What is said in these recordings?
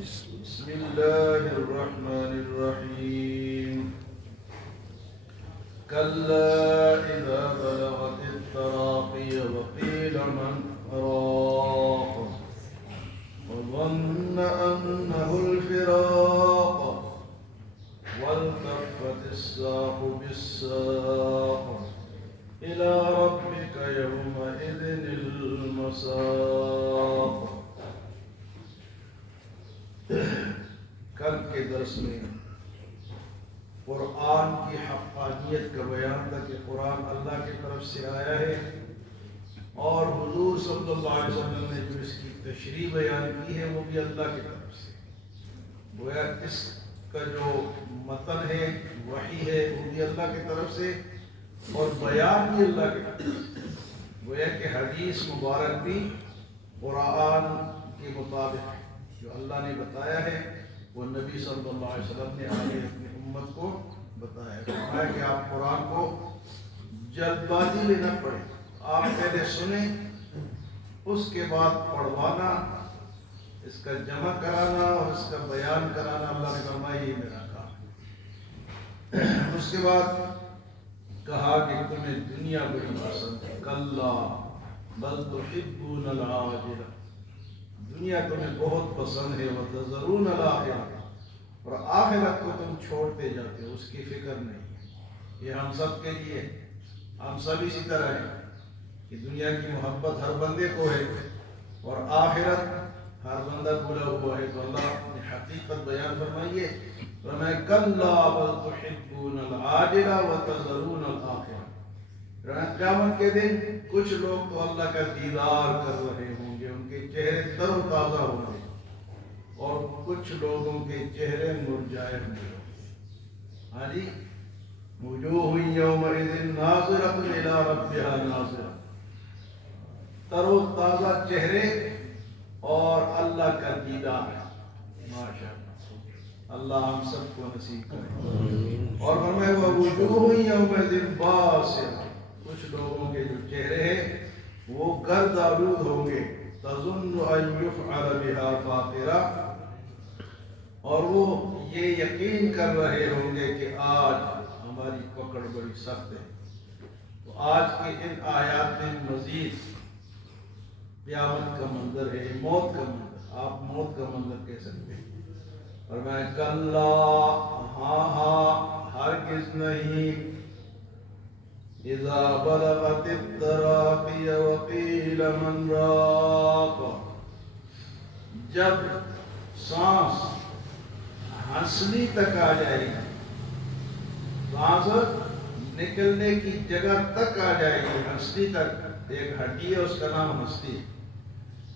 بسم الله الرحمن الرحيم كلا إذا بلغت التراقي وقيل من راق وظن أنه الفراق والتفت الساق بالساق إلى ربك يومئذ المساق. کل کے درس میں قرآن کی حقانیت کا بیان تھا کہ قرآن اللہ کی طرف سے آیا ہے اور حضور صلی اللہ علیہ وسلم نے جو اس کی تشریح بیان کی ہے وہ بھی اللہ کی طرف سے. گویا اس کا جو متن ہے وحی ہے وہ بھی اللہ کی طرف سے اور بیان بھی اللہ کی طرف سے. گویا کہ حدیث مبارک بھی قرآن کے مطابق ہے. جو اللہ نے بتایا ہے وہ نبی صلی اللہ علیہ وسلم نے آگے اپنی امت کو بتایا. فرمایا کہ آپ قرآن کو جلد بازی میں نہ پڑھیں, آپ پہلے سنیں, اس کے بعد پڑھوانا, اس کا جمع کرانا اور اس کا بیان کرانا اللہ نے فرمایا یہ میرا کام ہے. اس کے بعد کہا کہ تمہیں دنیا بڑی پسند ہے, کلا بل تحبون العاجلہ, دنیا تمہیں بہت پسند ہے, وتذرون الآخرہ, اور آخرت کو تم چھوڑتے جاتے ہو, اس کی فکر نہیں ہے. یہ ہم سب کے لیے, ہم سب اسی طرح ہیں کہ دنیا کی محبت ہر بندے کو ہے اور آخرت ہر بندہ بھولا ہوا ہے. تو اللہ نے حقیقت بیان فرمائیے, فرمایا کلا بل تحبون العاجلہ وتذرون الآخرہ. قیامت کے دن کچھ لوگ تو اللہ کا دیدار کر رہے ہوں گے, ان کے چہرے تر و تازہ ہوں گے, اور کچھ لوگوں کے چہرے مرجھائے ہوں گے. ہاں جی, وجوہ یومئذ ناظرۃ الی ربھا ناظرۃ, تر و تازہ چہرے اور اللہ کا دیدار. ماشاء اللہ ہم سب کو نصیب کرے. اور فرمایا وجوہ یومئذ باسرۃ, کچھ لوگوں کے جو چہرے ہیں وہ گرد آلود ہوں گے, تظن ان یفعل بها فاقرہ, اور وہ یہ یقین کر رہے ہوں گے کہ آج ہماری پکڑ بڑی سخت ہے. تو آج کی ان آیات میں مزید قیامت کا منظر ہے, موت کا منظر, آپ موت کا منظر کہہ سکتے ہیں. اور میں کلا, ہاں ہاں ہرگز نہیں, اذا بلغت التراقی وقیل من راق, جب سانس ہنسلی تک آ جائے گی, سانس نکلنے کی جگہ تک آ جائے گی, ہنسلی تک ایک ہڈی ہے اس کا نام ہنسلی.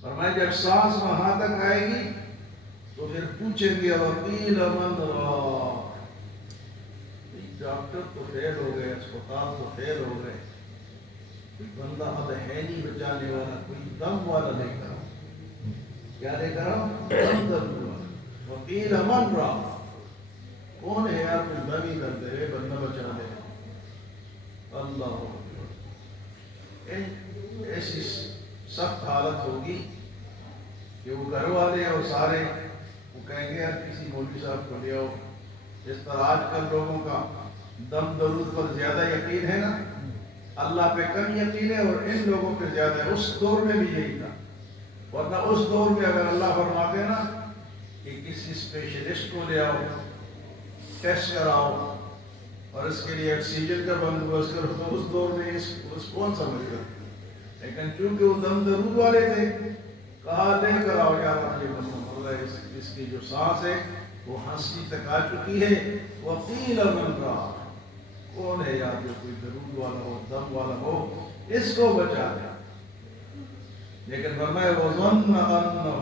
فرمایا جب سانس وہاں تک آئے گی تو پھر پوچھیں گے وقیل من راق, ڈاکٹر تو فیل ہو گئے, اسپتال تو فیل ہو گئے, کوئی بندہ اب ہے نہیں بچانے والا, کوئی دم والا لے کر آؤ. کیا لے کر آؤ؟ دم درد والا. وقیل من راق, کون ہے یار کوئی دم ہی کر دے, بندہ بچا دے. اللہ ایسی سخت حالت ہوگی کہ وہ گھر والے اور سارے وہ کہیں گے یار کسی مولوی صاحب کو لے آؤ. جس طرح آج کل لوگوں کا دم درود پر زیادہ یقین ہے نا, اللہ پہ کم یقین ہے اور ان لوگوں پہ زیادہ ہے. اس دور میں بھی یہی تھا, ورنہ اس دور میں اگر اللہ فرماتے نا کہ کسی اسپیشلسٹ کو لے آؤ, ٹیسٹ کراؤ اور اس کے لیے آکسیجن کا بندوبست کرو, تو اس دور میں اس کون سمجھ گا. لیکن چونکہ وہ دم درود والے تھے, کہا لے کر آؤ یار یہ بندہ, اس کی جو سانس ہے وہ ہنسی تک آ چکی ہے. وقیل من راق, کون ہے یار جو کوئی درود والا ہو, دم والا ہو, اس کو بچا دے. لیکن فرمایا وظن انہ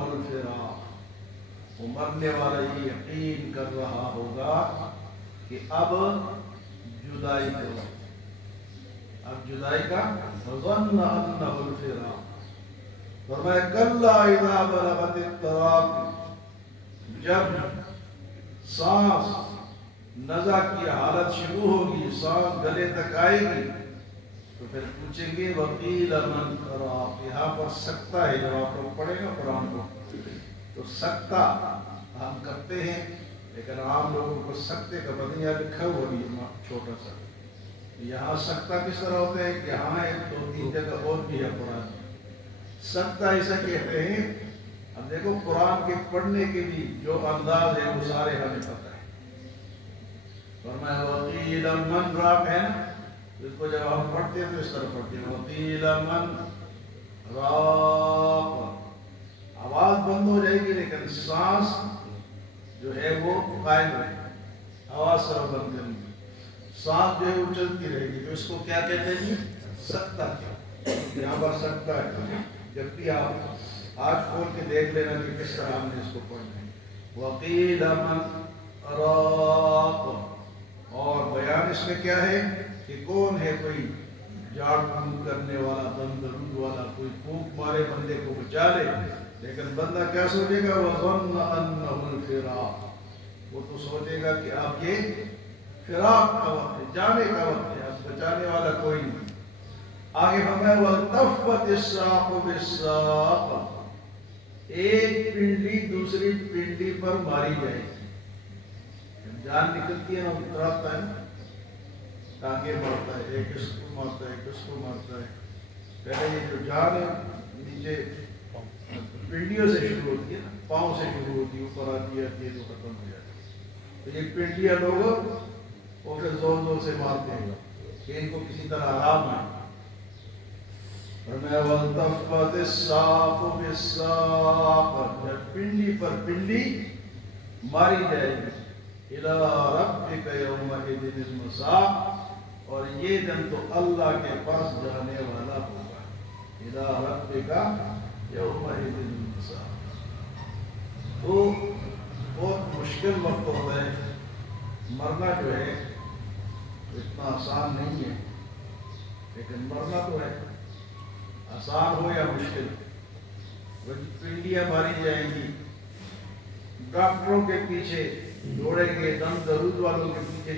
الفراق, وہ مرنے والا یہ یقین کر رہا ہوگا کہ اب جدائی کرو, اب جدائی کا. وظن انہ الفراق, فرمایا کلا اذا بلغت التراقی, جب سانس نزع کی حالت شروع ہوگی, سانس گلے تک آئے گی, تو پھر پوچھیں گے وقیل من راق. یہاں پر سکتہ ہے, جب آپ لوگ پڑھیں گے قرآن کو تو سکتہ ہم کرتے ہیں، لیکن عام لوگوں کو سکتے کا پتہ نہیں لکھا ہوا بھی چھوٹا سا. یہاں سکتہ کس طرح ہوتا ہے کہ یہاں ایک دو تین جگہ اور بھی ہے قرآن میں. سکتہ ایسا کہتے ہیں. اب دیکھو قرآن کے پڑھنے کے بھی جو انداز ہے وہ سارے ہمیں پتہ ہے. فرمایا وقیل من راق ہے نا، اس کو جب ہم پڑھتے ہیں تو اس طرح پڑھتے ہیں وقیل من راق. آواز بند ہو جائے گی لیکن سانس جو ہے وہ قائم رہے گی. آواز سر بند کریں گی، سانس جو ہے وہ چلتی رہے گی. تو اس کو کیا کہتے ہیں؟ سکتہ. یہاں پر سکتہ ہے. جب بھی آپ آج کھول کے دیکھ لینا کہ کس طرح ہم نے اس کو پڑھنا ہے. وقیل من راق. اور بیان اس میں کیا ہے کہ کون ہے کوئی جھاڑ پھونک کرنے والا، دم درود والا، کوئی پھونک مارے بندے کو بچا لے. لیکن بندہ کیا سوچے گا؟ وَظَنَّ أَنَّهُ الْفِرَاقُ. وہ تو سوچے گا کہ اب یہ فراق کا وقت ہے، جانے کا وقت ہے، اب بچانے والا کوئی نہیں. آگے ہمیں وَالْتَفَّتِ السَّاقُ بِالسَّاقِ. ایک پنڈلی دوسری پنڈلی پر ماری جائے گی. جان نکلتی ہے نا، اتراتا ہے، ٹانگے مارتا ہے، ایک اس کو مارتا ہے، ایک اس کو مارتا ہے. پہلے یہ جو جان ہے نیچے پنڈلیوں سے شروع ہوتی ہے نا، پاؤں سے شروع ہوتی ہے، اوپر آتی ہے تو ختم ہو جاتی ہے. تو یہ پنڈلیاں لوگ وہ پھر زور زور سے مارتے ہیں کہ ان کو کسی طرح آرام آئے. فرمایا وَالْتَفَّتِ السَّاقُ بِالسَّاقِ. جب پنڈلی پر پنڈلی ماری جائے گی. إِلَىٰ رَبِّكَ يَوْمَئِذٍ الْمَسَاقُ. اور یہ دن تو اللہ کے پاس جانے والا ہوگا. إِلَىٰ رَبِّكَ يَوْمَئِذٍ الْمَسَاقُ. تو بہت مشکل وقت ہوتا ہے. مرنا جو ہے اتنا آسان نہیں ہے، لیکن مرنا تو ہے. آسان ہو یا مشکل، پنڈلیاں ماری جائیں گی. ڈاکٹروں کے پیچھے دوڑیں گے، دم درود والوں کے پیچھے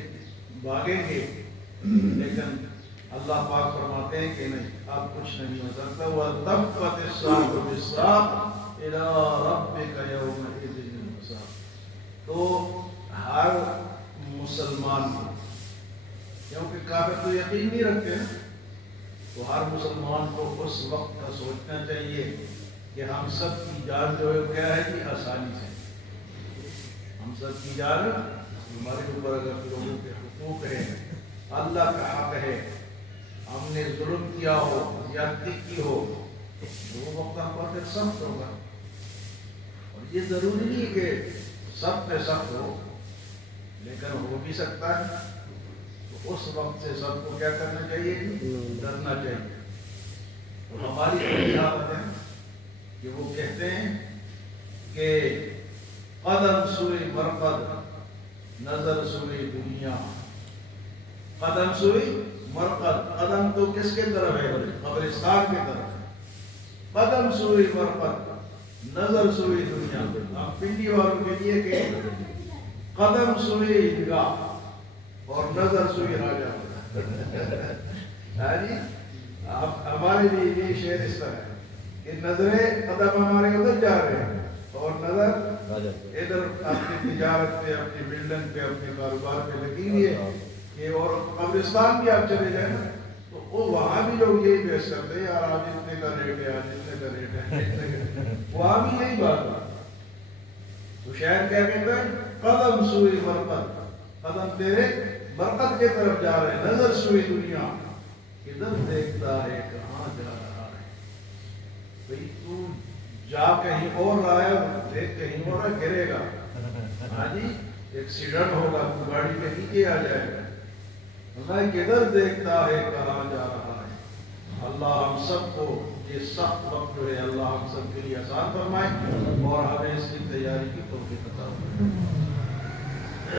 بھاگیں گے، لیکن اللہ پاک فرماتے ہیں کہ نہیں، اب کچھ نہیں ہو سکتا. وَالْتَفَّتِ السَّاقُ بِالسَّاقِ إِلَىٰ رَبِّكَ يَوْمَئِذٍ الْمَسَاقُ. تو ہر مسلمان کو، کیونکہ کافر تو یقین نہیں رکھتے ہیں، تو ہر مسلمان کو اس وقت کا سوچنا چاہیے کہ ہم سب کی جان جو ہے کیا ہے کہ آسانی سے. ہم سب کی جان، ہمارے اوپر اگر لوگوں کے حقوق ہے، اللہ کا حق ہے، ہم نے ظلم کیا ہو، زیادتی کی ہو، تو وہ وقت ہم پر پھر سخت ہوگا. اور یہ ضروری نہیں کہ سب پہ سخت ہو، لیکن ہو بھی سکتا ہے. تو اس وقت سے سب کو کیا کرنا چاہیے؟ ڈرنا چاہیے. اور ہماری عادت ہے کہ وہ کہتے ہیں کہ قدم سوئی مرقد، نظر سوئی دنیا. قدم سوئی مرقد، قدم تو کس کے طرف ہے؟ قبرستان کے طرف. قدم سوئی مرقد، نظر سوئی دنیا. آپ پنڈی والوں کے لیے کہ قدم سوئی عیدگاہ اور نظر سوئی راجہ. ہمارے لیے یہ شعر اس طرح ہے کہ نظریں قدم ہمارے ادھر جا رہے ہیں اور نظر ادھر اپنی تجارت پہ، اپنی بلڈنگ پہ، اپنے کاروبار پہ لگی ہوئی ہے. کہ اور قبرستان بھی آپ چلے جائیں نا تو وہ وہاں بھی لوگ یہی بحث کرتے ہیں، یار آج اتنے کا ریٹ ہے، آج اتنے کا ریٹ ہے. وہاں بھی یہی بات ہے. تو شاعر کیا کہتا ہے؟ قدم سوئی مرقد، قدم تیرے مرقد کے طرف جا رہے ہیں. نظر سوئی دنیا، کدھر دیکھتا ہے کہاں جا رہا ہے. بھئی تو جا کہیں اور رہا ہے، دیکھ کہیں اور ہے، گرے گا. ہاں جی، ایکسیڈنٹ ہوگا، تو گاڑی کے نیچے آ جائے گا. اللہ کدھر دیکھتا ہے کہاں جا رہا ہے. اللہ ہم سب کو یہ سخت وقت جو ہے اللہ ہم سب کے لیے آسان فرمائے اور ہمیں اس کی تیاری کی توفیق عطا فرمائے.